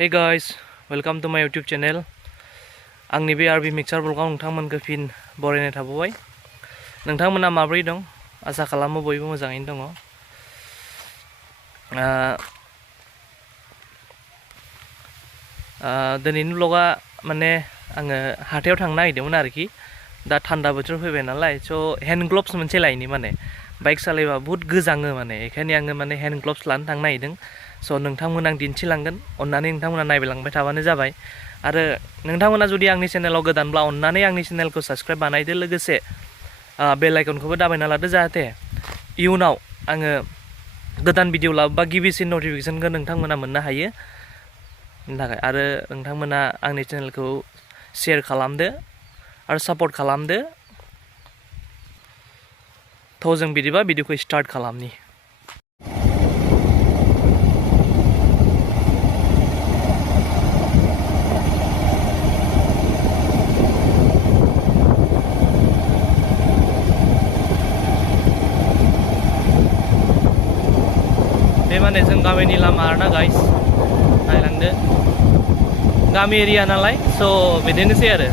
Hey guys, welcome to my YouTube channel. आंनि बे आरबि mixer ब्लगाव नोंथांमोनखौ fin बरायनाय थाबाय। नोंथांमोना माबोरै दं? आसा खालामो बयबो मोजाङैनो दङ। दिनैनि ब्लगा माने आङो हाथायाव थांनो नागिरदोंमोन आरोखि। दा थान्दा बोथोर फैबाय नालाय स' हेन्ड ग्लभ्स मोनसे लायनि माने बाइक सालायबा बुहुत गोजाङो माने बेखायनो आङो माने हेन्ड ग्लभ्स लानो थांनो नागिरदों। स' नोंथांमोन आं दिन्थिलांगोन, अन्नानै नोंथांमोना नायलांबाय थाबानो जाबाय। आरो नोंथांमोना जुदि आंनि चेनेलाव गोदानब्ला अन्नानै आंनि चेनेलखौ साबस्क्राइब बानायदो, लोगोसे बेल आइकनखौबो दाबायना लादो, जाहाथे इयुनाव आङो गोदान भिडिअ लाबोबा गिबिसिन नटिफिकेसनखौ नोंथांमोना मोननो हायो। बेनि थाखाय आरो नोंथांमोना आंनि चेनेलखौ शेयार खालामदो आरो सापर्ट खालामदो। थ' जों बिदिबा भिडिअखौ स्टार्ट खालामनि। बे माने जों गामिनि लामा आरोना गाइस, नायलांदो। गामि एरिया नालाय स' बिदिनोसै आरो।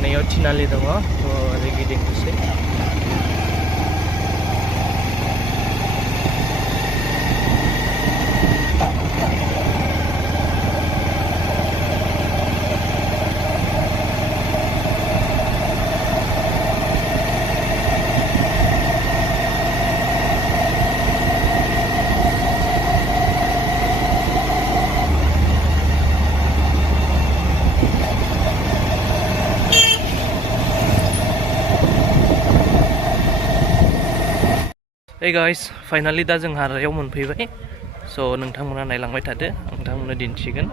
नैयाव थिनालि दङ, थ' ओरै गिदिंनोसै। Hey guys, finally दा जों हाथायाव मोनफैबाय। स' नोंथांमोना नायलांबाय थादो, नोंथांमोननो दिन्थिगोन।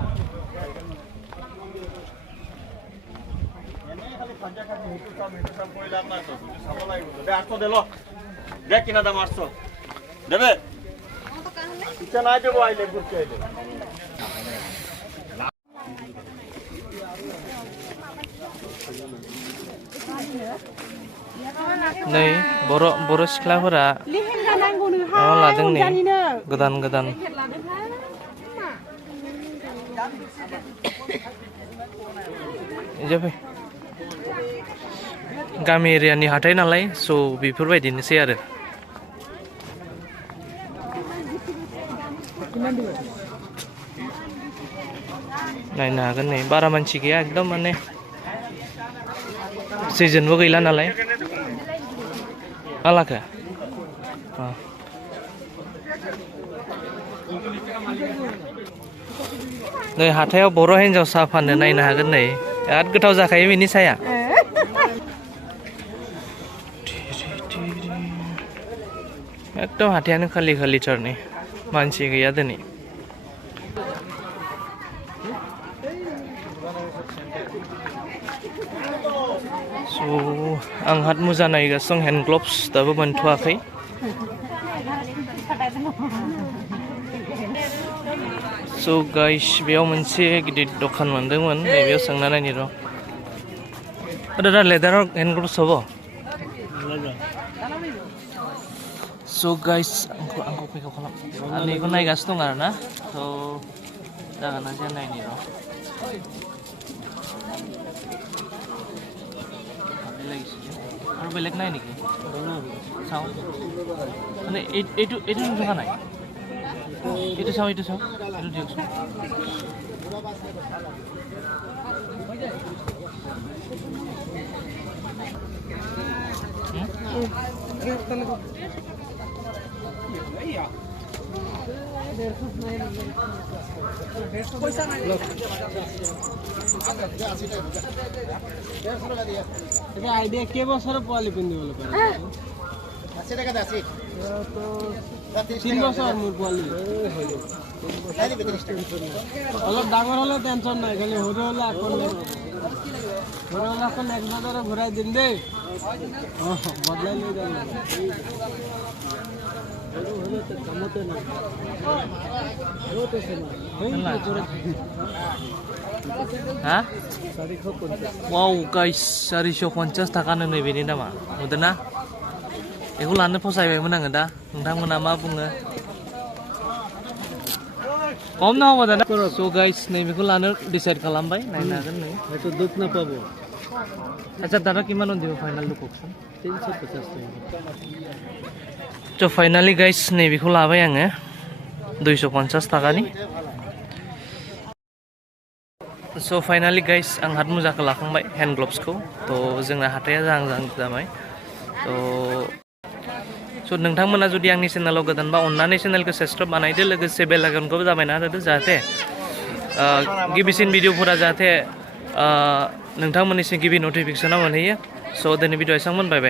नै बर' सिख्लाफोरा माबा लादों नै गोदान गामि एरियानि हाथाय नालाय स' बेफोरबायदिनोसै आरो। नायनो हागोन नै बारा मानसि गैया, एकदम माने सिजनबो गैला नालाय। आलाखो नै हाथायाव बर' हिन्जावसा फाननो नायनो हागोन नै, बिराद गोथाव जाखायो बेनि साया। एकदम हाथायानो खालि खालिथार नै, मानसि गैया दिनै। So आं हात मुजा नायगासिनो दं हेन्ड ग्लभ्स दाबो मोनथ'वाखै So guys बेयाव मोनसे गिदिर दखान मोनदोंमोन बेयाव सोंना नायनि र' दादा लेदार हेन्ड ग्लभ्स हबो So guys आंखौ पिकआप खालाम आं बेखौ नायगासिनो दं आरोना So जागोन ना जाया नायनि र' আৰু বেলেগ নাই নেকি চাওঁ মানে এইটো থকা নাই এইটো চাওঁ এইটো দিয়কচোন আইডিয়া কে বছরে পোৱালি পিন্ধিবলৈ পাৰে 80 টাকা আছে তো 3 বছৰ মোৰ পোৱালি অলপ ডাঙৰ হলে টেনচন নাই খালি সৰু হলে আকৌ নেক্সট বছৰে ঘূৰাই দিম দেই বদলাই লৈ যাম কামতে না ha wow guys 450 थाखानो नै बेनि दामा नुदोंना बेखौ लानो फसायबायमोन आङो दा नोंथांमोना मा बुङो कम ना होबा दाना so guys नै बेखौ लानो डिसाइड खालामबाय नायनो हागोन नै হয়তো দুখ নাপাব আচ্ছা দাদা কিমান দিব ফাইনাল লুক অপশন 350 টাকা so finally guys नै बेखौ लाबाय आङो 250 थाखानि So finally guys आं हात मुजाखौ लाखांबाय हेन्ड ग्लभ्सखौ तो जोंना हाथाया जाहां जाबाय so नोंथांमोना जुदि आंनि चेनेलाव गोदानबा अन्नानै चेनेलखौ साबस्क्राइब बानायदो लोगोसे बेल आइकनखौबो दाबायना होदो जाहाथे गिबिसिन भिडिअफोरा जाहाथे नोंथांमोननिसिम गिबि नटिफिकेसनाव मोनहैयो so दिनै भिडिअ एसेबां मोनबाय